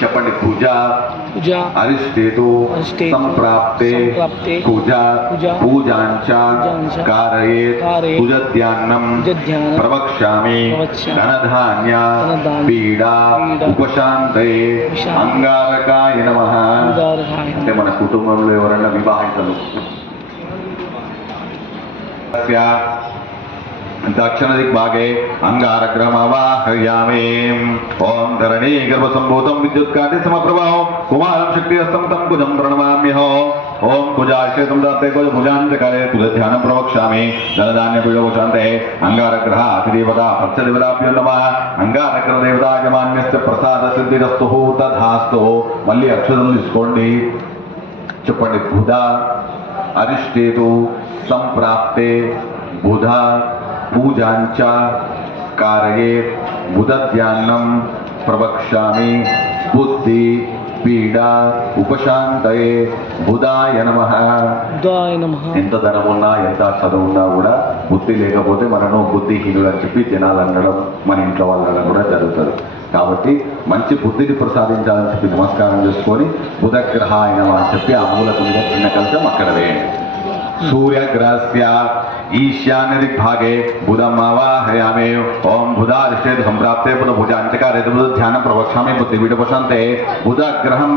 చెప్పండి. పూజ అరిష్టేతు సంప్రాప్తే పూజ పూజాంచ కారయేత్ పూజధ్యాన్నం ప్రవక్ష్యామి ధనధాన్య పీడా ఉపశాంతయే అంగారకాయ నమః. అంటే మన కుటుంబంలో ఎవరన్నా వివాహితులు दक्षिण दिग्भागे अंगारग्रहमावाहयामि. ओम धरणी गर्भसंभूतं विद्युत्काटे समप्रभाव कुमारं शक्तिहस्तं तं कुजं प्रणमाम्यहो. ओम कुजाशेतं दाते कुज भुजान्तकारे कुजध्यानं प्रवक्ष्यामि धनधान्यपीडोपशान्ते अंगारग्रह अतिदेवता पक्षदेवताभ्यो नमः. अंगारग्रहदेवताय मान्यस्य प्रसाद सिद्धिरस्तु तथास्तु. మళ్ళీ అక్షరం తీసుకోండి. చెప్పండి. బుధ అరిష్టేతు సంప్రాప్తే బుధ పూజాంచ कारयेत् बुधध्यानं प्रवक्ष्यामि बुद्धि पीड़ा उपशांतये बुधाय नमः. ఎంత ధనమున్నా ఎంత చదువున్నా కూడా బుద్ధి లేకపోతే మనను బుద్ధిహీనులు అని చెప్పి జనాలు అనడం మన ఇంట్లో వాళ్ళని కూడా జరుగుతుంది. కాబట్టి మంచి బుద్ధిని ప్రసాదించాలని చెప్పి నమస్కారం చేసుకొని బుధగ్రహాయ నమః అని చెప్పి ఆ మూలక మీద చిన్న కలశం అక్కడ వేయండి. सूर्यग्रहस्य ईशान्य दिग्भागे बुधमावाहयामि. ओम बुधादिष्टे संप्राप्ते बुध भुजांचकारे बुध ध्यानं प्रवक्ष्यामि बुद्धिपीडोपशान्ते. बुधग्रहं